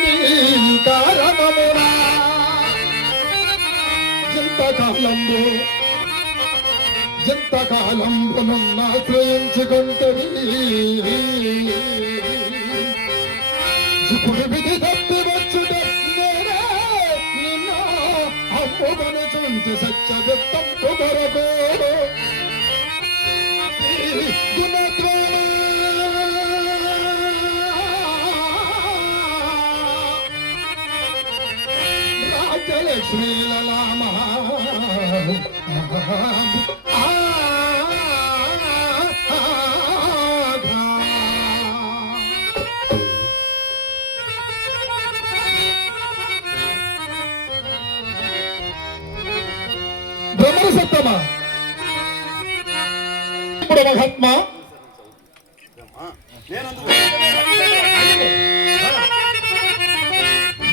నీ కారణమునా ఎంతకాలంబునున్న ఆశ్రయించుకుంటుంది ఇప్పుడు విధి తప్పి వచ్చుటే నేనే నిన్న అమ్ముగను చుంటి సత్యదత్తంపు కొరకు రాజ్యలక్ష్మీలలామ సత్తమా ఇప్పుడు మహాత్మా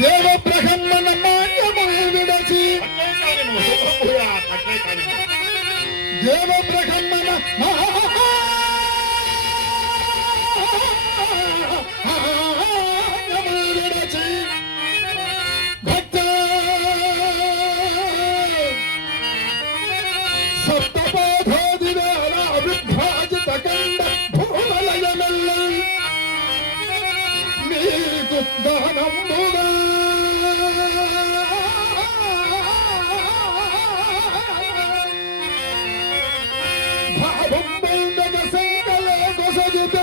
దేవ బ్రహ్మణ మాన్యము విడచి దేవ బ్రహ్మణ విడచి భక్త సప్తపాధోదివేళ విభ్రాజిత కండ భూమలయమెల్ల మీకు దానముగా భావం బంధక సంకల కొసగిత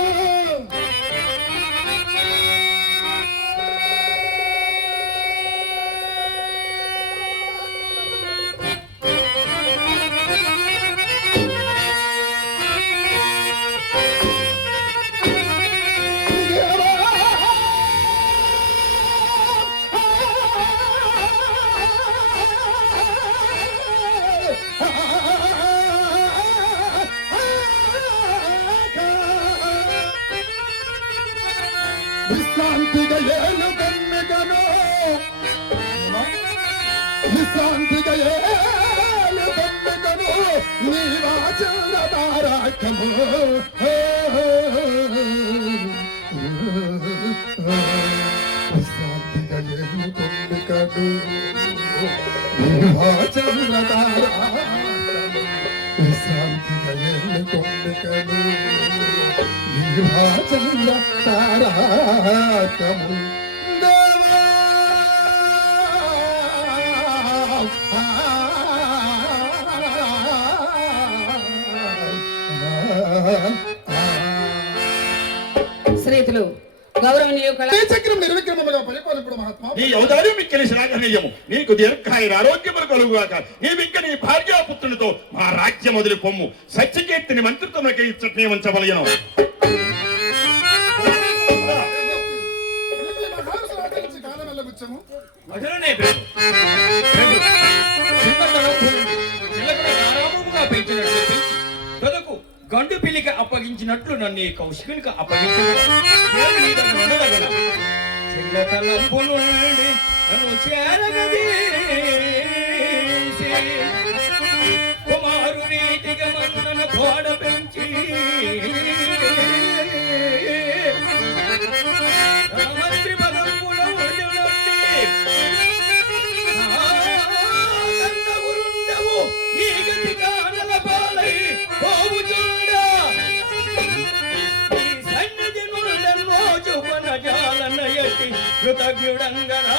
విశ్రాంతిగా ఏలు కమ్మికను విశ్రాంతిగా ఏలు కమ్మికను నీ వాచన తారాకము విశ్రాంతిగా ఏలు కమ్మికను నీ వాచన తారాకము విశ్రాంతిగా ఏలు కమ్మికను చంద్ర తారాకము దేవా శ్రీతులు గౌరవనీయ చక్రం నిర్విక్రమముగా పరిపాలింపుడు మహాత్మా నీ ఔదార్యం మిక్కిలి శ్లాఘనీయము నీకు దీర్ఘాయుర ఆరోగ్యములు కలుగుగాక నీవింక నీ భార్యాపుత్రునితో మా రాజ్యం వదిలి పొమ్ము సత్యకీర్తిని మంత్రిత్వములకి ఇచ్చట్నే ఉంచవలయను గండు పిల్లికి అప్పగించినట్లు నన్ను ఈ కౌశికునికి అప్పగించగల చిన్నతలంపులు నన్ను చేరగదీసి కుమారు నీటిగా నన్ను తోడ పెంచి మంత్రి పదములో ఉండవు ఈ గతి కానల పాలై పోవుచుండా ఈ సన్నిధి నుండెన్నో చూపన జాలన ఎట్టి కృతజ్ఞుడంగరా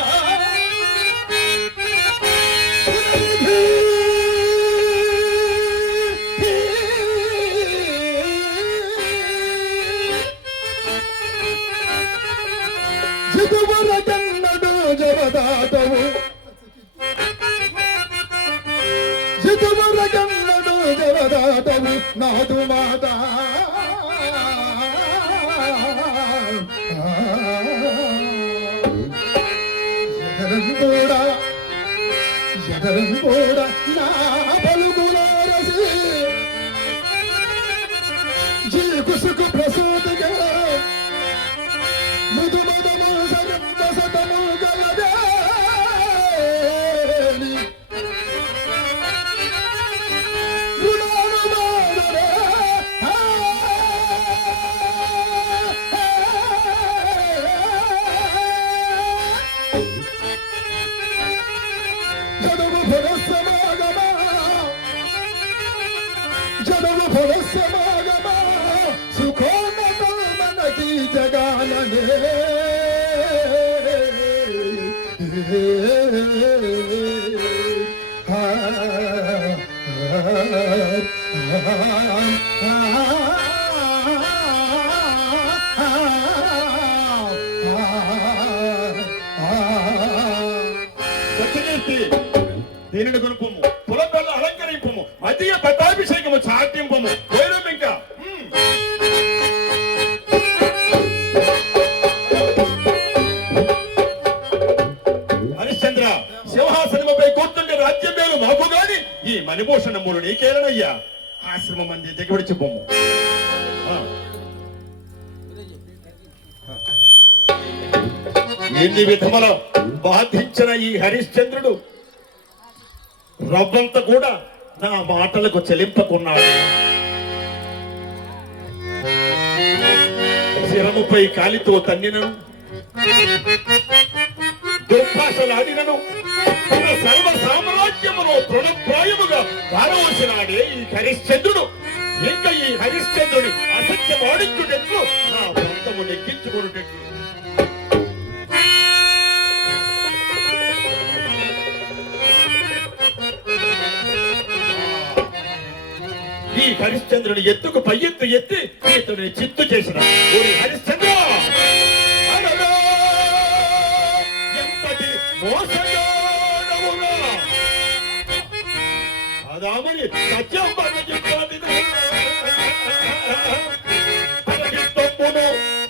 జిదువరకన్నడు జవదాటవు జిదువరకన్నడు జవదాటవు నాదు మాట ఎదరం కూడా నా పలుకులో రసి జీ కుసుకు ప్రసూతిగా ముదు మదము సరంత సతము గలదే సత్యకీర్తి దీనిని కొనుపము పులబెల్ల అలంకరింపము మధ్య పట్టాభిషేకము చాటింపము పోయినాం ఇంకా హరిశ్చంద్ర సింహాసనముపై కూర్చుంటే రాజ్యం మేలు మాకు గాని ఈ మణిభూషణములు నీకేలనయ్యా ఆశ్రమం మంది దిగబడిచి పొమ్ము ఎన్ని విధముల బాధించిన ఈ హరిశ్చంద్రుడు రవ్వంత కూడా నా మాటలకు చెలింపకున్నాడు శిరముపై కాలితో తన్నినను దుర్భాషలాడినను సర్వ సామ్రాజ్యములో తృణప్రాయముగా పారవలసినాడే ఈ హరిశ్చంద్రుడు ఇంకా ఈ హరిశ్చంద్రుని అసత్యమాడించుటెట్లు నా భక్తము నెక్కించుకున్నట్లు ఈ హరిశ్చంద్రుని ఎత్తుకు పై ఎత్తు ఎత్తి ఇతడిని చిత్తు చేసిన ఓరి హరిశ్చంద్ర ఎంతటి మోసగాడవురా అదామని సత్యం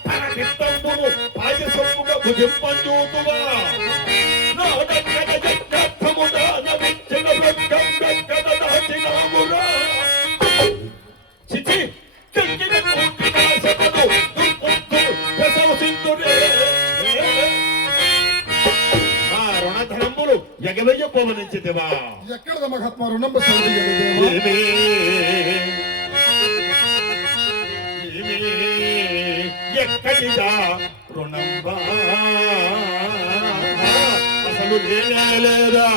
తనకిత్తంబును పాయసముగా భుజింపజూతువా నాడక్కడముగా నవించిన బ్రహ్మం దాచినామురా చిచి చెక్కిన కోటినాశపదు ఆ రుణధనంబులు ఎగవయ్య పోవనించితివా ఎక్కడ మహాత్మా రుణం ఎక్కడిదా రుణంబా అసలు లేదా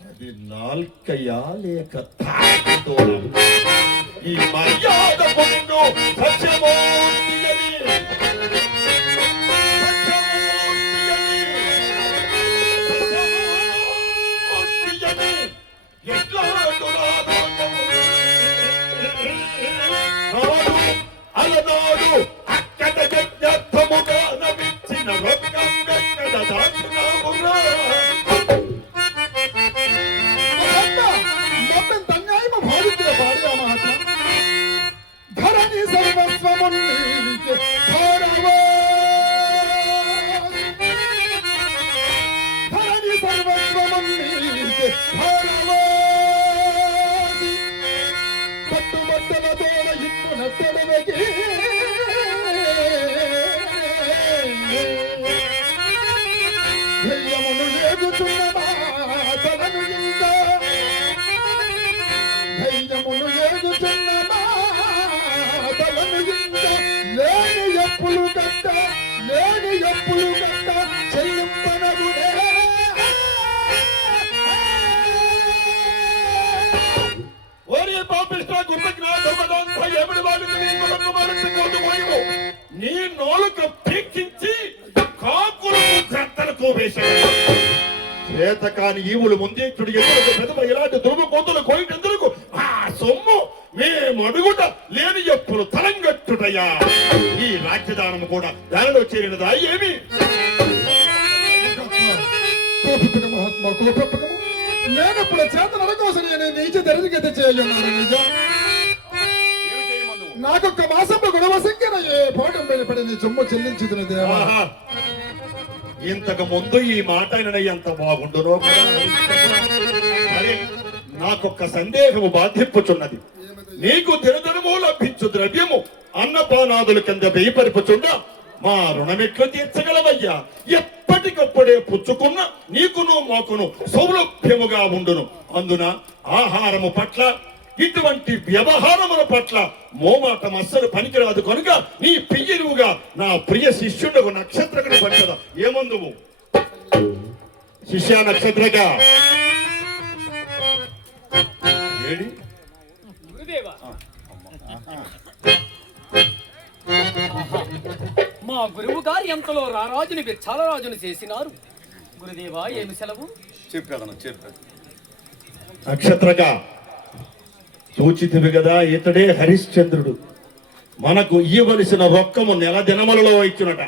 అది నాల్కయా లేక తాకుతోనం ఈ మర్యాద పొందు సత్యమూర్తియని అలనాడు అక్కడ యజ్ఞార్థముగా నవించిన రొక్కం ఎక్కడ దాచినామురా ధరణి సర్వస్వమున్నీకే ధరణి సర్వస్వమున్నీకే కట్టుబట్టలతో ఇన్ను నట్టడివకి ధైర్యమును ఏగుతున్న మాటలను ఇంకా ధైర్యమును ఏగుతున్న మాటలను ఇంకా లేని ఎప్పులు కట్ట చెల్లింపనగుడే నీ నోలుక పీకించి కాకులకు గత్తలకు వేశాడు చేతకాని ఈవులు ముందే చుడి ఎదురు పెదవ ఇలాంటి దుర్మ కోతులు కోయిటెందుకు ఆ సొమ్ము మేము అడుగుట లేని ఎప్పుడు తలంగట్టుటయ్యా ఈ రాజ్యదానము కూడా దానిలో చేరినదా ఏమి కోపితక మహాత్మా కోపకము నేనప్పుడు చేత నరకోసం నీచ ధరణిగత చేయున్నాను నిజం నాకొక్క మాసంలో గొడవ సంఖ్యన ఏ పోటం పడి నీ సొమ్ము చెల్లించుతున్న దేవా ఇంతకు ముందు ఈ మాట ఎంత బాగుండునో కదా అరే నాకొక్క సందేహము బాధింపుచున్నది నీకు దినదినము లభించు ద్రవ్యము అన్నపానాదుల కింద వేయపరిపుచుండా మా రుణమెట్లు తీర్చగలవయ్యా ఎప్పటికప్పుడే పుచ్చుకున్న నీకును మాకును సౌలభ్యముగా ఉండును అందున ఆహారము పట్ల ఇటువంటి వ్యవహారముల పట్ల మోమాటం అస్సలు పనికిరాదు కనుక నీ పియ్యరువుగా నా ప్రియ శిష్యుడకు నక్షత్రకుని పంచద ఏమందువు శిష్య నక్షత్రక ఏడి గురుదేవా, మా గురువు గారి ఎంతలో రారాజుని బిచ్చాలరాజుని చేసినారు. గురుదేవా, ఏమి సెలవు? చెప్పాను. నక్షత్రక సూచితివి కదా, ఇతడే హరిశ్చంద్రుడు. మనకు ఇయ్యవలసిన రొక్కము నెల దినములలో ఇచ్చునట.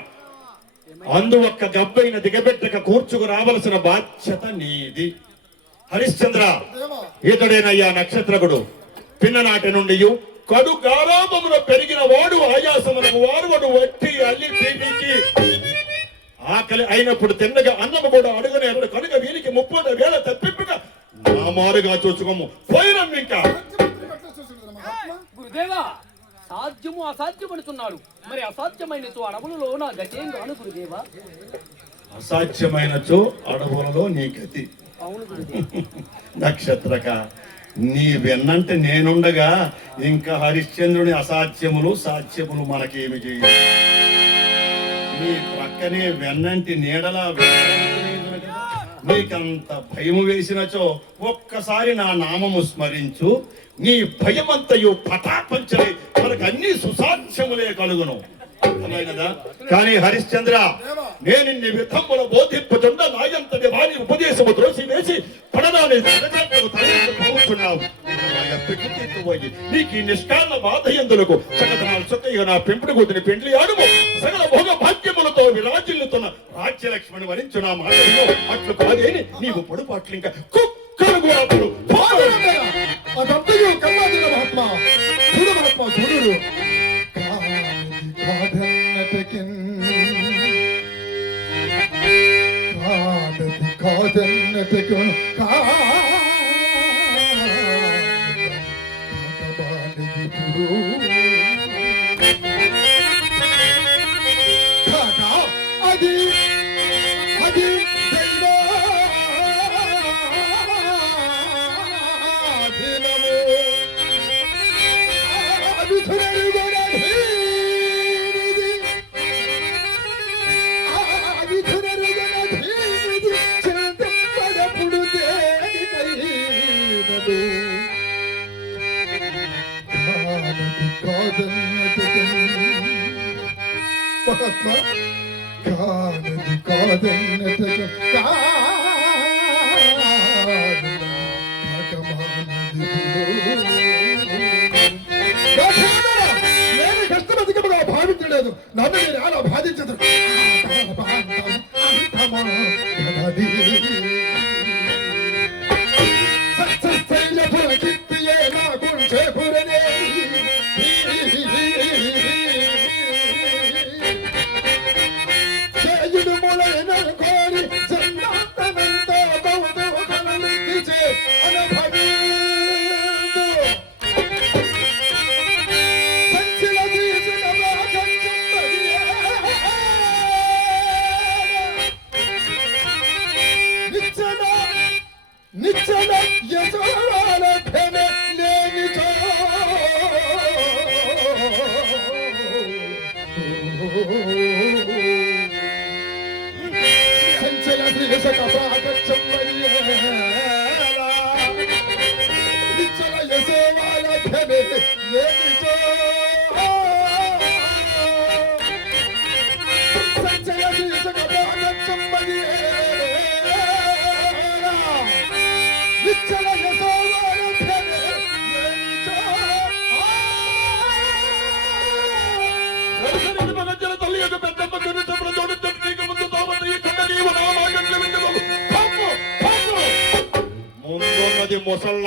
అందు ఒక్క గబ్బైన దిగబెట్టక కూర్చుకు రావలసిన బాధ్యత నీది. హరిశ్చంద్ర, ఇతడేనయ్యా నక్షత్రకుడు. పిన్ననాటి నుండి కడు గారాభమున పెరిగిన వాడు, ఆయాసమునకు వాడు వట్టి అల్లి పీటికి ఆకలి అయినప్పుడు తిన్నగా అన్నము కూడా అడుగునేరు కనుక వీరికి 30 వేల తప్పిప్పుగా నా మారుగా చూసుకోము పోయినం. ఇంకా గురుదేవా, సాధ్యము అసాధ్యం అనుకున్నాడు. మరి అసాధ్యమైనచో అడవులలో నా గతేం గాను గురుదేవా. అసాధ్యమైనచో అడవులలో నీ గతి. అవును గురుదేవా. నక్షత్రక, నీ వెన్నంటే నేనుండగా ఇంకా హరిశ్చంద్రుని అసాధ్యములు సాధ్యములు మనకేమి చేయదు. నీ ప్రక్కనే వెన్నంటి నీడలా నీకంత భయము వేసినచో ఒక్కసారి నా నామము స్మరించు. నీ భయమంతయు పటాపంచలై మనకు అన్ని సుసాధ్యములే కలుగును. అర్థమైనదా? కానీ హరిశ్చంద్ర, నేను ఇన్ని విధముల బోధింపుతుండ నాయంతటి వారి ఉపదేశము త్రోసి వేసి పడదాని పోతున్నావు. నీకు ఈ నిష్కారణ బాధ ఎందులకు? సకదనాలు చొక్కగా నా పెంపుడు కూతుని పెండ్లి ఆడుము. సకల భోగ భాగ్యములతో విరాజిల్లుతున్న రాజ్యలక్ష్మణి వరించు నా మాటలో అట్లు కాదేని నీవు పొడుపాట్లు ఇంకా కుక్కలు కూడా అదంతయు కల్లాదిన మహాత్మా. చూడు మహాత్మా, చూడు. కాదన్నటకు అది అది మహాత్మా, కాదది కాదన్నటకు నేను కష్టమధికముగా భావించలేదు. నన్ను మీరు ఎలా బాధించదు. కోరి జన్మాంతనంతో కౌతుకలనిచ్చే అనుభవించు. సంచిల తీసిన నిచ్చన నిచ్చన యశోవాల ఘన లేనిచో సంచల దేశక ప్రాగచ్చం మరియేలా నిచ్చల యశోవాల ఘన లేనిచో సంచల దేశక ప్రాగచ్చం మరియేలా నిచ్చల యశోవాల ఘన లేనిచో తల్లి యొక్క పెద్దమ్మ చూడు నీకు ముందు తోమని నీవు నా మాటలు విందువు. ముందున్నది ముసళ్ళ